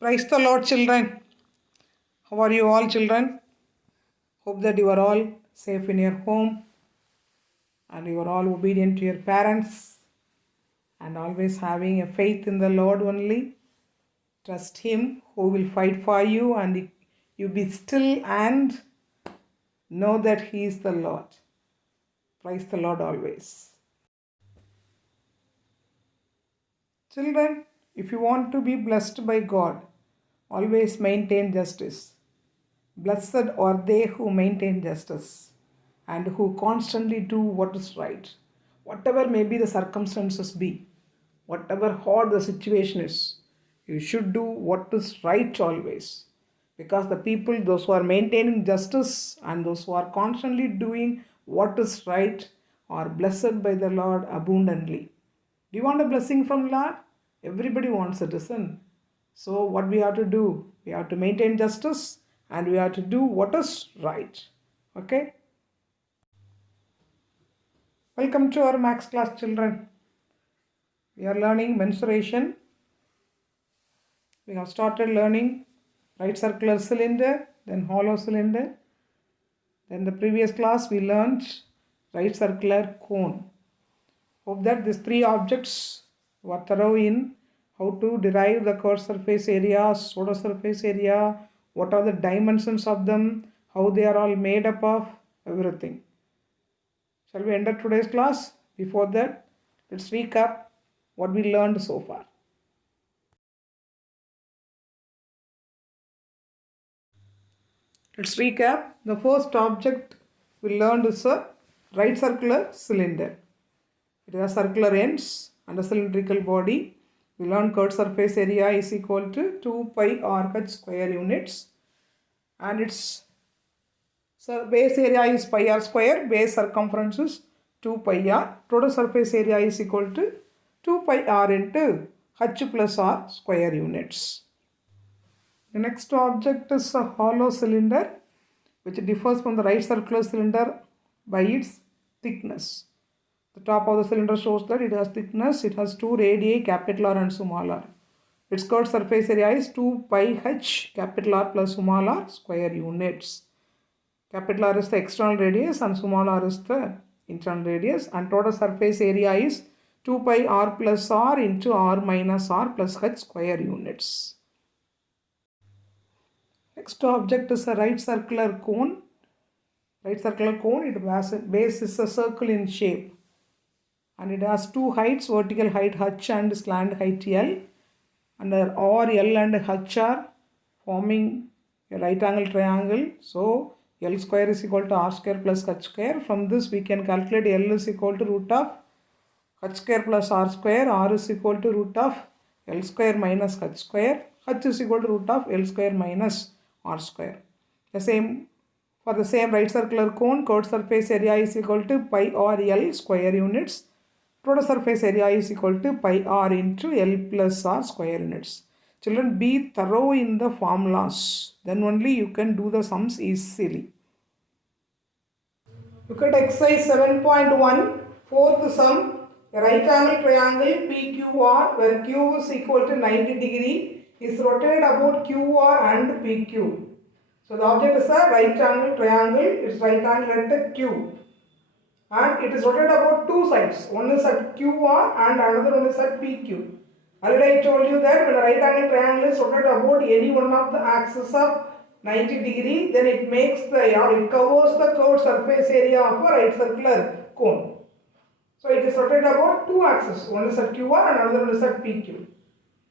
Praise the Lord, children. How are you all, children? Hope that you are all safe in your home and you are all obedient to your parents and always having a faith in the Lord only. Trust Him who will fight for you, and you be still and know that He is the Lord. Praise the Lord always. Children, if you want to be blessed by God, always maintain justice. Blessed are they who maintain justice and who constantly do what is right. Whatever may be the circumstances be, whatever hard the situation is, you should do what is right always. Because the people, those who are maintaining justice and those who are constantly doing what is right, are blessed by the Lord abundantly. Do you want a blessing from Lord? Everybody wants it, isn't? So what we have to do? We have to maintain justice and we have to do what is right. Okay? Welcome to our max class, children. We are learning mensuration. We have started learning right circular cylinder, then hollow cylinder. Then the previous class we learned right circular cone. Hope that these three objects were thorough in how to derive the curved surface area, pseudo surface area, what are the dimensions of them, how they are all made up of, everything. Shall we enter today's class? Before that, let's recap what we learned so far. Let's recap. The first object we learned is a right circular cylinder. It has circular ends and a cylindrical body. We learned curved surface area is equal to 2 pi r h square units, and its base area is pi r square, base circumference is 2 pi r. Total surface area is equal to 2 pi r into h plus r square units. The next object is a hollow cylinder, which differs from the right circular cylinder by its thickness. The top of the cylinder shows that it has thickness. It has two radii, capital R and small r. Its curved surface area is 2 pi h capital R plus small r square units. Capital R is the external radius and small r is the internal radius, and total surface area is 2 pi r plus r into r minus r plus h square units. Next object is a right circular cone. Right circular cone, its base is a circle in shape. And it has two heights, vertical height h and slant height l. Under r, l and h are forming a right angle triangle. So l square is equal to r square plus h square. From this we can calculate l is equal to root of h square plus r square. R is equal to root of l square minus h square. H is equal to root of l square minus r square. For the same right circular cone, curved surface area is equal to pi r l square units. Total surface area is equal to pi r into l plus r square units. Children, be thorough in the formulas. Then only you can do the sums easily. Look at exercise 7.1, fourth sum. A right angle triangle PQR, where Q is equal to 90 degree, is rotated about QR and PQ. So the object is a right angle triangle. Its right angle at Q. And it is rotated about two sides. One is at QR and another one is at PQ. Already I told you that when a right angle triangle is rotated about any one of the axis of 90 degree, then it covers the curved surface area of a right circular cone. So it is rotated about two axes. One is at QR and another one is at PQ.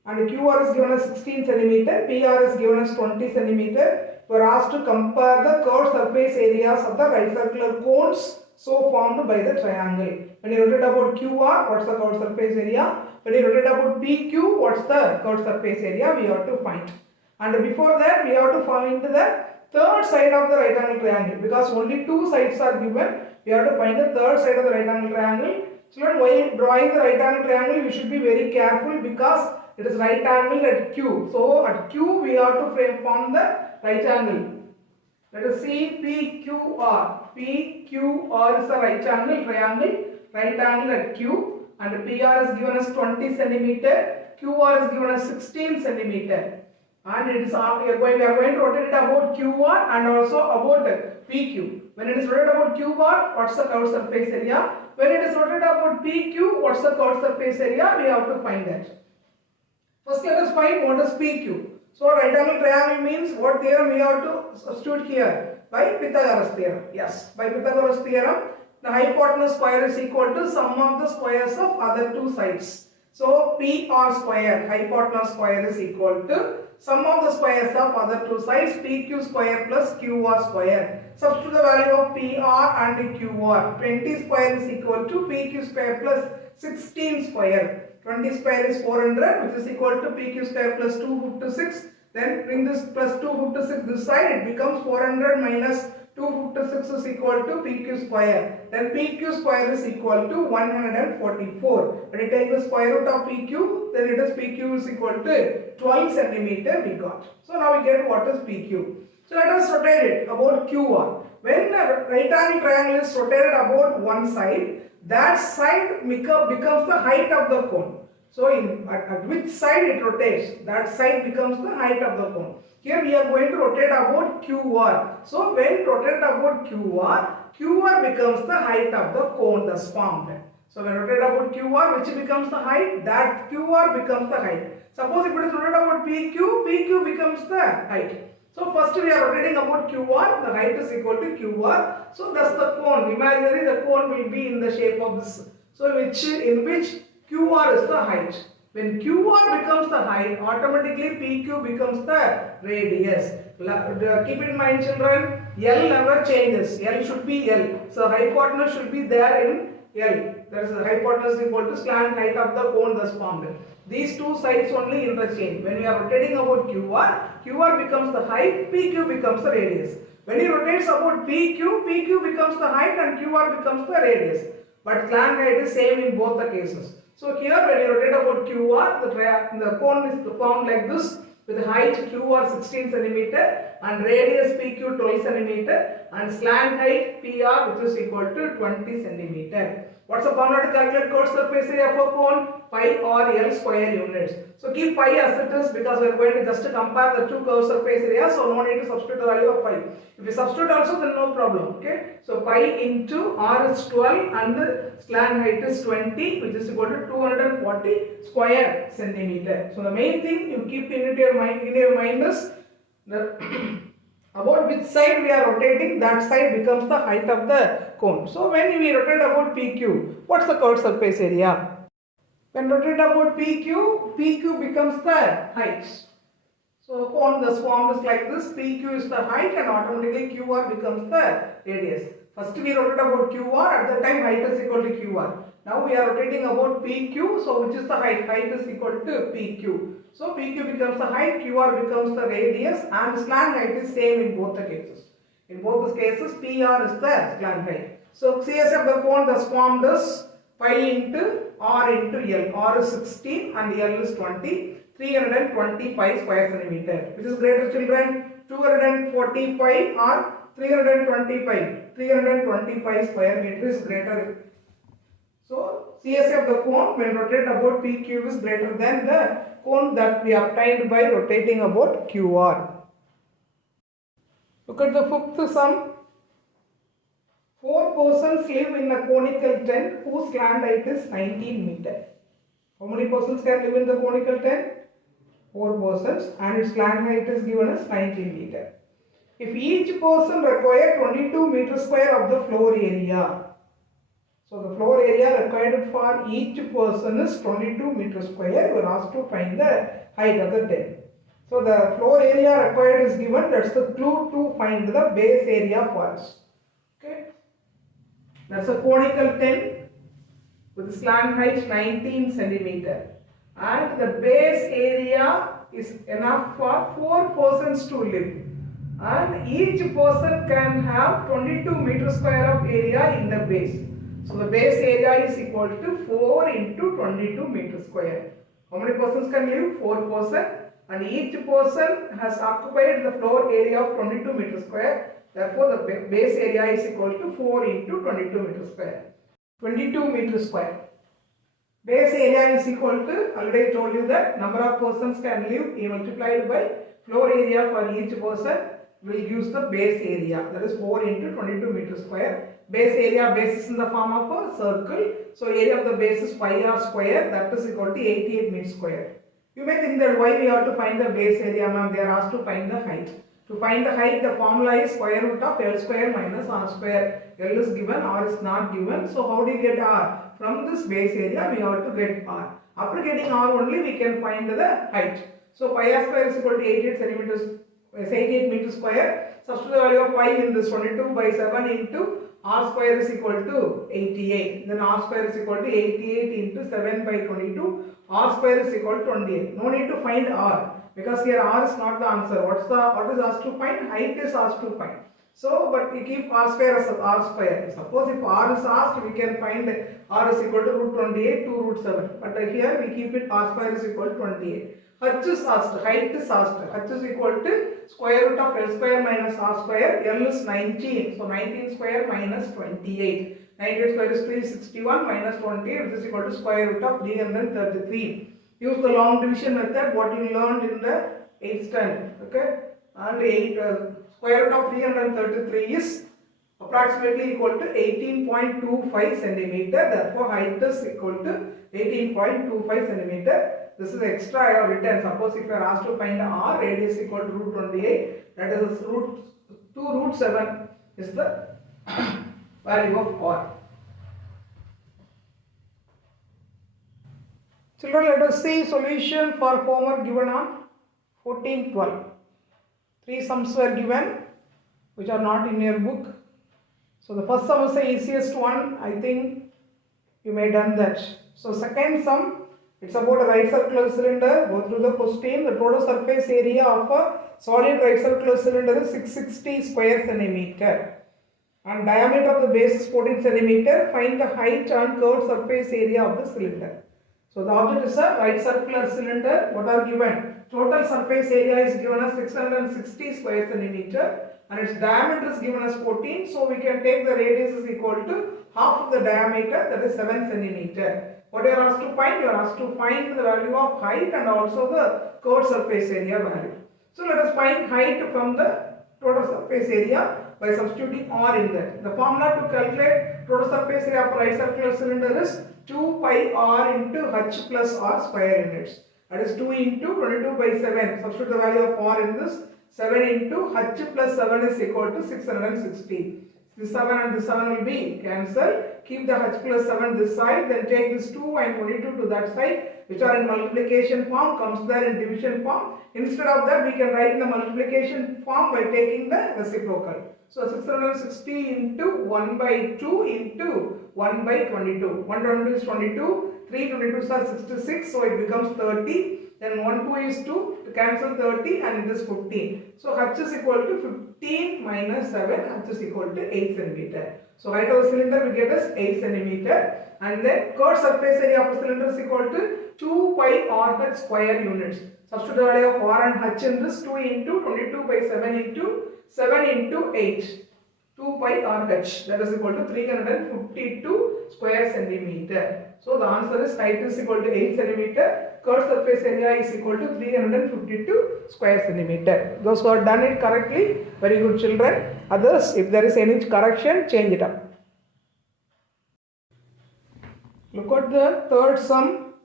And QR is given as 16 cm, PR is given as 20 cm. We are asked to compare the curved surface areas of the right circular cones so formed by the triangle. When you rotate about QR, what's the curved surface area? When you rotate about PQ, what's the curved surface area? We have to find. And before that, we have to find the third side of the right angle triangle, because only two sides are given. We have to find the third side of the right angle triangle. Children, while drawing the right angle triangle, you should be very careful because it is right angle at Q. So at Q, we have to form the right angle. Let us see PQR. PQR is the right angle triangle. Right angle at Q, and PR is given as 20 cm. QR is given as 16 cm. and it is we are going to rotate it about QR and also about PQ. When it is rotated about QR, what's the curved surface area? When it is rotated about PQ, what's the curved surface area? We have to find that. First let us find what is PQ. So right angle triangle means what theorem we have to substitute here? By Pythagoras theorem. Yes, by Pythagoras theorem, the hypotenuse square is equal to sum of the squares of other two sides. So PR square, hypotenuse square is equal to sum of the squares of other two sides, PQ square plus QR square. Substitute the value of PR and QR. 20 square is equal to PQ square plus 16 square. 20 square is 400, which is equal to PQ square plus 256. Then bring this plus 256 this side, it becomes 400 minus 256 is equal to PQ square. Then PQ square is equal to 144. When you take the square root of PQ, then it is PQ is equal to 12 centimeter we got. So now we get what is PQ. So let us rotate it about QR. When a right angle triangle is rotated about one side, that side becomes the height of the cone. So at which side it rotates, that side becomes the height of the cone. Here we are going to rotate about QR. So when rotated about QR becomes the height of the cone thus formed. So when rotated about QR, which becomes the height, that QR becomes the height. Suppose if it is rotated about PQ becomes the height. So first we are rotating about QR, the height is equal to QR. So thus the cone, imaginary the cone will be in the shape of this. So in which QR is the height. When QR becomes the height, automatically PQ becomes the radius. Keep in mind children, L never changes. L should be L. So hypotenuse should be there in L. That is the hypotenuse equal to slant height of the cone thus formed. These two sides only interchange. When we are rotating about QR becomes the height, PQ becomes the radius. When he rotates about PQ becomes the height and QR becomes the radius. But slant height is same in both the cases. So here when you rotate about QR, the cone is formed like this with height QR 16 centimeter and radius PQ 12 centimeter and slant height PR which is equal to 20 centimeter. What's the formula to calculate curved surface area for cone? Pi or L square units. So keep pi as it is because we are going to just compare the two curved surface areas, so no need to substitute the value of pi. If you substitute also, then no problem. Okay. So pi into R is 12 and the slant height is 20, which is equal to 240 square centimeter. So the main thing you keep in your mind is the about which side we are rotating, that side becomes the height of the cone. So when we rotate about PQ, what's the curved surface area? When rotated about PQ becomes the height. So cone thus formed is like this, PQ is the height and automatically QR becomes the radius. First we rotate about QR, at the time height is equal to QR. Now we are rotating about PQ, so which is the height? Height is equal to PQ. So PQ becomes the height, QR becomes the radius and slant height is same in both the cases. In both the cases, PR is the slant height. So CSF the cone thus formed is pi into R into L. R is 16 and L is 20. 320 pi square centimeter. Which is greater children? 240 pi or 320 pi. 320 pi square meter is greater. So CSF the cone when rotated about PQ is greater than the cone that we obtained by rotating about QR. Look at the fifth sum. 4 persons live in a conical tent whose slant height is 19 meter. How many persons can live in the conical tent? 4 persons and its slant height is given as 19 meter. If each person require 22 meter square of the floor area, so the floor area required for each person is 22 meter square, we are asked to find the height of the tent. So the floor area required is given, that's the clue to find the base area for us. Okay. That's a conical tent with slant height 19 centimeter and the base area is enough for 4 persons to live and each person can have 22 meter square of area in the base. So the base area is equal to 4 into 22 meter square. How many persons can live? 4 persons and each person has occupied the floor area of 22 meter square. Therefore, the base area is equal to 4 into 22 meter square. 22 meter square. Base area is equal to, already told you that number of persons can live multiplied by floor area for each person will gives the base area, that is 4 into 22 meter square. Base area, base is in the form of a circle, so area of the base is pi r square, that is equal to 88 meter square. You may think that why we have to find the base area, ma'am? They are asked to find the height. To find the height, the formula is square root of L square minus R square. L is given, R is not given. So how do you get R? From this base area, we have to get R. After getting R only, we can find the height. So pi r square is equal to 88 centimeters, 88 meters square. Substitute the value of pi in this 22 by 7 into R square is equal to 88. Then R square is equal to 88 into 7 by 22. R square is equal to 28. No need to find R, because here R is not the answer. What is asked to find? Height is asked to find. So, but we keep R square as R square. Suppose if R is asked, we can find R is equal to root 28 to root 7. But here we keep it R square is equal to 28. H is asked, height is asked. H is equal to square root of L square minus R square. L is 19. So 19 square minus 28. 98 square is 361 minus 28, which is equal to square root of 333. Use the long division method, what you learned in the 8th standard. Okay? And square root of 333 is approximately equal to 18.25 centimeter. Therefore, height is equal to 18.25 centimeter. This is extra I have written. Suppose if you are asked to find R, radius equal to root 28, that is root 2 root 7 is the value of R. Children, let us see solution for homework given on 14-12. 3 sums were given which are not in your book. So the first sum is the easiest one. I think you may have done that. So second sum, it's about a right circular cylinder. Go through the question. The total surface area of a solid right circular cylinder is 660 square centimeter. And diameter of the base is 14 centimeter. Find the height and curved surface area of the cylinder. So the object is a right circular cylinder. What are given? Total surface area is given as 660 square centimeter and its diameter is given as 14. So we can take the radius is equal to half of the diameter, that is 7 centimeter. What you are asked to find? You are asked to find the value of height and also the curved surface area value. So let us find height from the total surface area by substituting R in there. The formula to calculate total surface area of a right circular cylinder is 2 pi R into H plus R square units. That is 2 into 22 by 7. Substitute the value of R in this. 7 into H plus 7 is equal to 660. This 7 and this 7 will be cancelled. Keep the H plus 7 this side. Then take this 2 and 22 to that side, which are in multiplication form, comes there in division form. Instead of that, we can write in the multiplication form by taking the reciprocal. So 660 into 1 by 2 into 1 by 22. 1 22 is 22. 3 22s are 66, so it becomes 30. Then 1 2 is 2, to cancel 30 and it is 15. So H is equal to 15 minus 7, H is equal to 8 centimeter. So height of the cylinder we get as 8 centimeter. And then curved surface area of the cylinder is equal to 2 pi R H square units. Substitute the value of R and H in this. 2 into 22 by 7 into 7 into 8. 2 pi RH, that is equal to 352 square centimeter. So the answer is height is equal to 8 centimeter, curved surface area is equal to 352 square centimeter. Those who have done it correctly, very good children. Others, if there is any correction, change it up. Look at the third sum.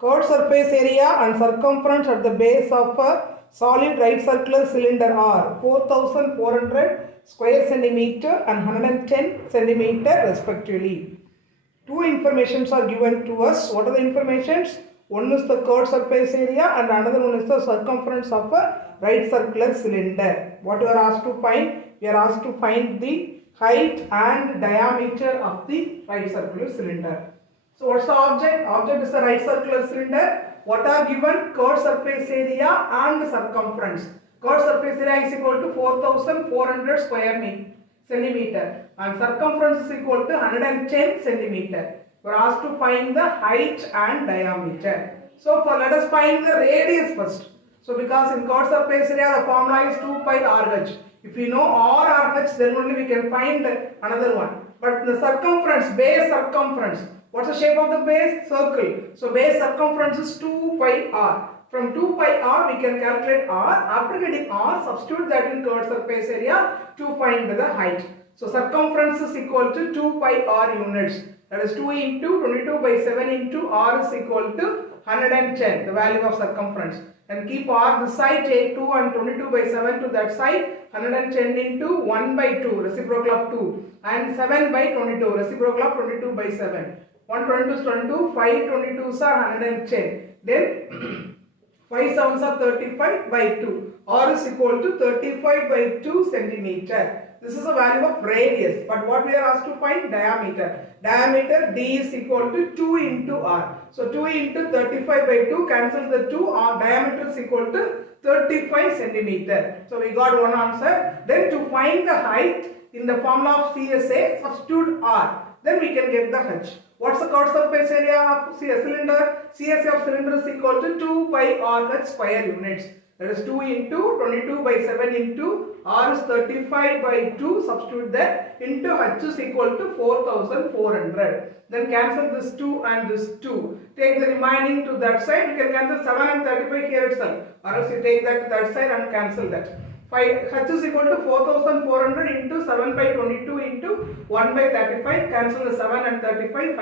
Curved surface area and circumference at the base of a solid right circular cylinder are 4400 square centimeter and 110 centimeter respectively. Two informations are given to us. What are the informations? One is the curved surface area and another one is the circumference of a right circular cylinder. What you are asked to find? We are asked to find the height and diameter of the right circular cylinder. So what's the object? Object is the right circular cylinder. What are given? Curved surface area and circumference. Curved surface area is equal to 4400 square centimeter and circumference is equal to 110 centimeter. We are asked to find the height and diameter. So let us find the radius first. So because in curved surface area the formula is 2 pi RH. If we know R or H, then only we can find another one. But the circumference, base circumference, What's the shape of the base? Circle. So base circumference is 2 pi r. From 2 pi r we can calculate r. After getting r, substitute that in curved surface area to find the height. So circumference is equal to 2 pi r units. That is 2 into 22 by 7 into r is equal to 110, the value of circumference. And keep r this side, take 2 and 22 by 7 to that side, 110 into 1 by 2, reciprocal of 2, and 7 by 22, reciprocal of 22 by 7. 122 is 22, 5 22s are 110. Then 5 sevens are 35 by 2. R is equal to 35 by 2 centimeter. This is a value of radius. But what we are asked to find? Diameter. Diameter D is equal to 2 into R. So 2 into 35 by 2, cancel the 2. Our diameter is equal to 35 centimeter. So we got one answer. Then to find the height in the formula of CSA, substitute R. Then we can get the H. What's the curved surface area of cylinder? CSA of cylinder is equal to 2 pi r h square units. That is 2 into 22 by 7 into r is 35 by 2. Substitute that into h is equal to 4400. Then cancel this 2 and this 2. Take the remaining to that side. You can cancel 7 and 35 here itself. Or else you take that to that side and cancel that. H is equal to 4400 into 7 by 22 into 1 by 35. Cancel the 7 and 35.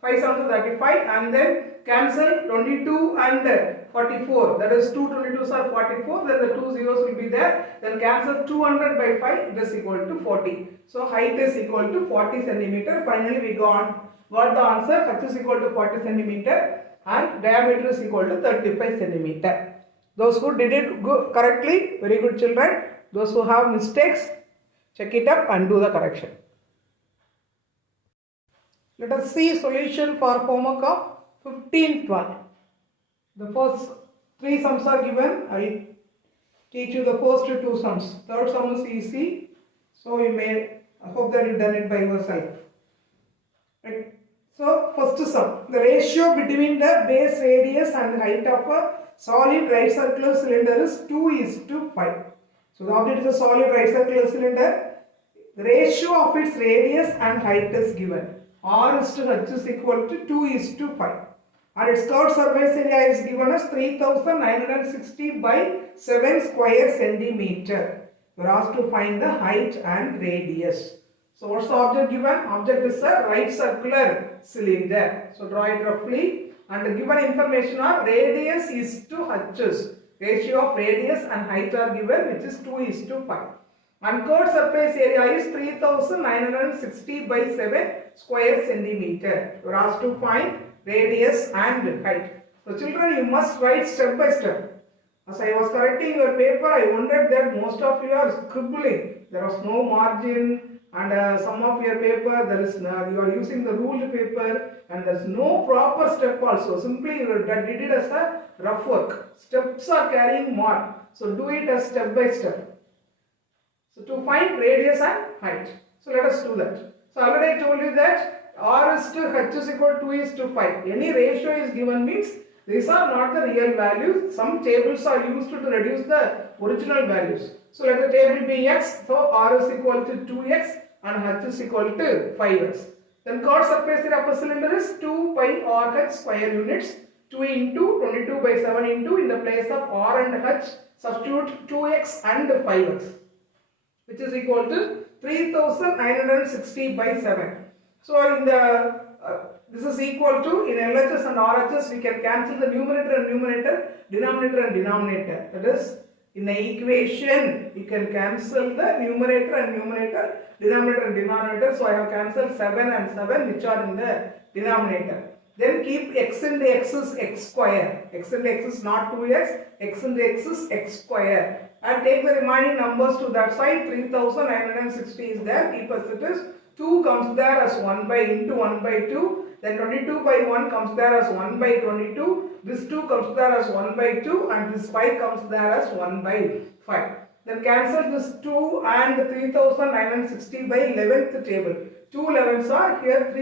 5 7 to 35, and then cancel 22 and 44. That is 2 22s are 44. Then the 2 zeros will be there. Then cancel 200 by 5. It is equal to 40. So height is equal to 40 centimeter. Finally we got the answer. H is equal to 40 centimeter and diameter is equal to 35 centimeter. Those who did it correctly, very good children. Those who have mistakes, check it up and do the correction. Let us see solution for homework of 15-12. The first 3 sums are given. I will teach you the first 2 sums. Third sum is easy. So you may, I hope that you done it by yourself. Right. So first sum, the ratio between the base radius and height of a solid right circular cylinder is 2:5. So the object is a solid right circular cylinder. The ratio of its radius and height is given. R is to H is equal to 2:5. And its curved surface area is given as 3960 by 7 square centimeter. We are asked to find the height and radius. So what's the object given? Object is a right circular cylinder. So draw it roughly. And the given information are radius is to H's. Ratio of radius and height are given, which is 2:5. And curved surface area is 3960 by 7 square centimeter. You are asked to find radius and height. So children, you must write step by step. As I was correcting your paper, I wondered that most of you are scribbling. There was no margin, and some of your paper there is you are using the ruled paper, and there is no proper step also. Simply you did it as a rough work. Steps are carrying mark. So do it as step by step. So to find radius and height. So let us do that. So already I told you that R is to H is equal to 2:5. Any ratio is given means these are not the real values. Some tables are used to reduce the original values. So let the table be X. So R is equal to 2X and H is equal to 5X. Then curved surface area of a cylinder is 2 pi RH square units. 2 into 22 by 7 into, in the place of R and H, substitute 2X and 5X. Which is equal to 3960 by 7. So in the this is equal to, in LHS and RHS we can cancel the numerator and numerator, denominator and denominator. That is, in the equation you can cancel the numerator and numerator, denominator and denominator. So I have cancelled 7 and 7 which are in the denominator. Then keep x into x is x square. X into x is not 2x, x into x is x square. And take the remaining numbers to that side. 3960 is there, keep as it is. 2 comes there as 1 by into 1 by 2. Then 22 by 1 comes there as 1 by 22. This 2 comes there as 1 by 2. And this 5 comes there as 1 by 5. Then cancel this 2 and 3960 by 11th table. 2 11s are here,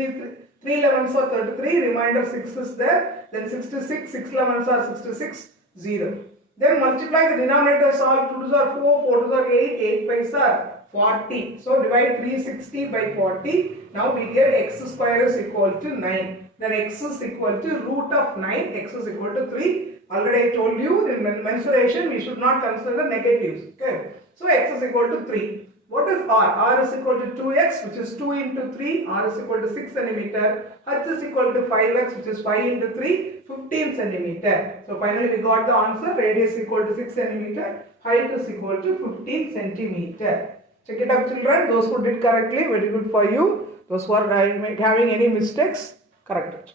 3 11s are 33, remainder 6 is there. Then 66, 6 11s are 66, 0. Then multiply the denominators all. 2 2s are 4, 4 2s are 8, 8 5s are 40. So divide 360 by 40. Now we get x square is equal to 9. Then x is equal to root of 9. X is equal to 3. Already I told you in mensuration we should not consider the negatives. Okay. So x is equal to 3. What is r? R is equal to 2x, which is 2 into 3. R is equal to 6 centimeter. H is equal to 5x, which is 5 into 3, 15 centimeter. So finally we got the answer. Radius equal to 6 centimeter. Height is equal to 15 centimeter. Check it up, children. Those who did correctly, very good for you. Those who are having any mistakes, correct it.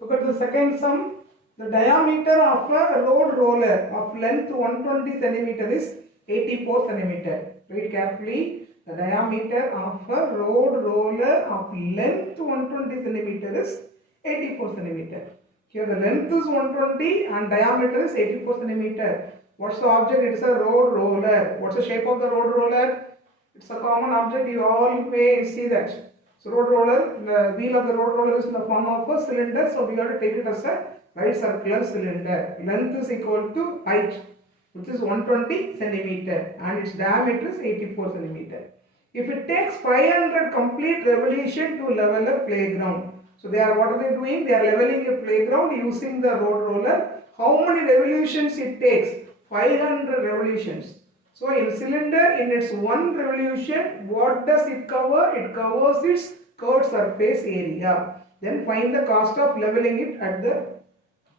Look at the second sum. The diameter of a road roller of length 120 centimeter is 84 centimeter. Read carefully. The diameter of a road roller of length 120 centimeter is 84 centimeter. Here the length is 120 and diameter is 84 centimeter. What's the object? It is a road roller. What's the shape of the road roller? It's a common object. You all may see that. So road roller, the wheel of the road roller is in the form of a cylinder. So we have to take it as a right circular cylinder. Length is equal to height, which is 120 centimeter, and its diameter is 84 centimeter. If it takes 500 complete revolution to level a playground. So what are they doing? They are leveling a playground using the road roller. How many revolutions it takes? 500 revolutions. So in cylinder, in its one revolution, what does it cover? It covers its curved surface area. Then find the cost of leveling it at the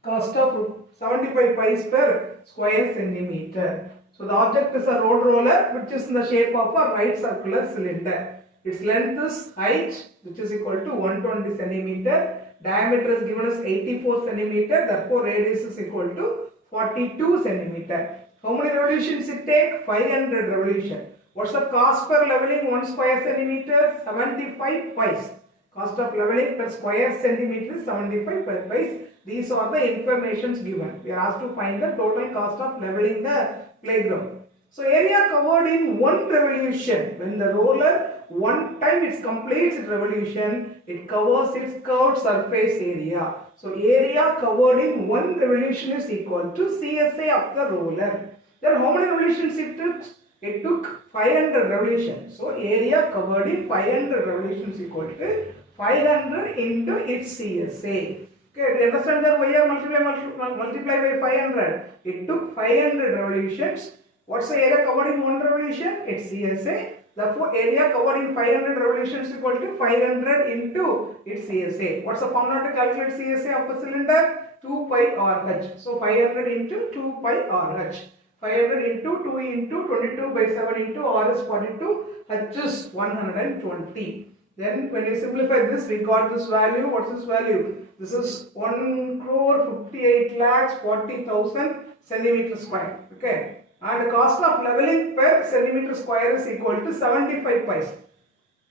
cost of 75 pice per square centimeter. So the object is a road roller which is in the shape of a right circular cylinder. Its length is height, which is equal to 120 centimeter. Diameter is given as 84 centimeter. Therefore radius is equal to 42 centimeter. How many revolutions it take? 500 revolution. What's the cost per leveling 1 square centimeter? 75 pice. Cost of leveling per square centimeter is 75 per pice. These are the informations given. We are asked to find the total cost of leveling the playground. So area covered in one revolution. When the roller one time it completes its revolution, it covers its curved surface area. So area covered in one revolution is equal to CSA of the roller. Then how many revolutions it took? It took 500 revolutions. So area covered in 500 revolutions equal to 500 into its CSA. Okay, do you understand that why I multiply by 500? It took 500 revolutions. What's the area covered in one revolution? It's CSA. Therefore, area covered in 500 revolutions is equal to 500 into its CSA. What's the formula to calculate CSA of a cylinder? 2 pi RH. So, 500 into 2 pi RH. 500 into 2 into 22 by 7 into R is 42. H is 120. Then, when you simplify this, we got this value. What's this value? This is 1 crore 58 lakhs 40,000 centimeter square. Okay. And the cost of leveling per centimeter square is equal to 75 pice.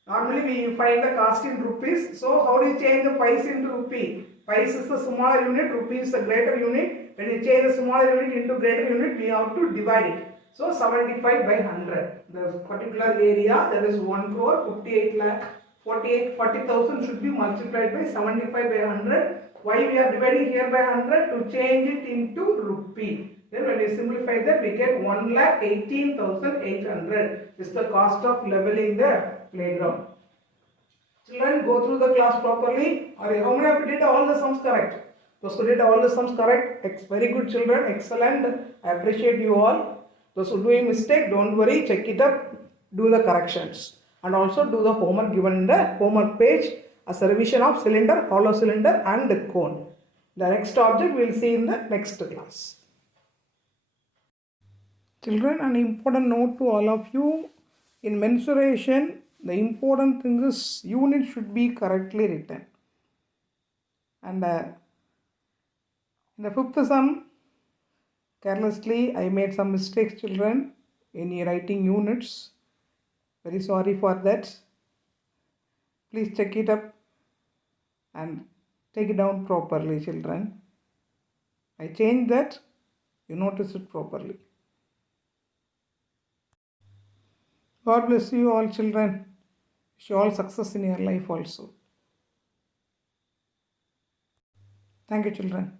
Normally we find the cost in rupees. So how do you change the pice into rupee? Pice is the smaller unit, rupee is the greater unit. When you change the smaller unit into greater unit, we have to divide it. So 75 by 100. The particular area, that is 1 crore 58 lakh 40,000 should be multiplied by 75 by 100. Why we are dividing here by 100? To change it into rupee. Then when we simplify that, we get 1,18,800 is the cost of leveling the playground. Children, go through the class properly. How many of you did all the sums correct? Those who did all the sums correct, very good children, excellent. I appreciate you all. Those who doing mistake, don't worry, check it up, do the corrections. And also do the homework given in the homework page as a revision of cylinder, hollow cylinder and the cone. The next object we will see in the next class. Children, an important note to all of you, in mensuration, the important thing is unit should be correctly written. And in the fifth sum, carelessly I made some mistakes, children, in writing units. Very sorry for that. Please check it up and take it down properly, children. I changed that, you notice it properly. God bless you all, children. Wish you all success in your life also. Thank you, children.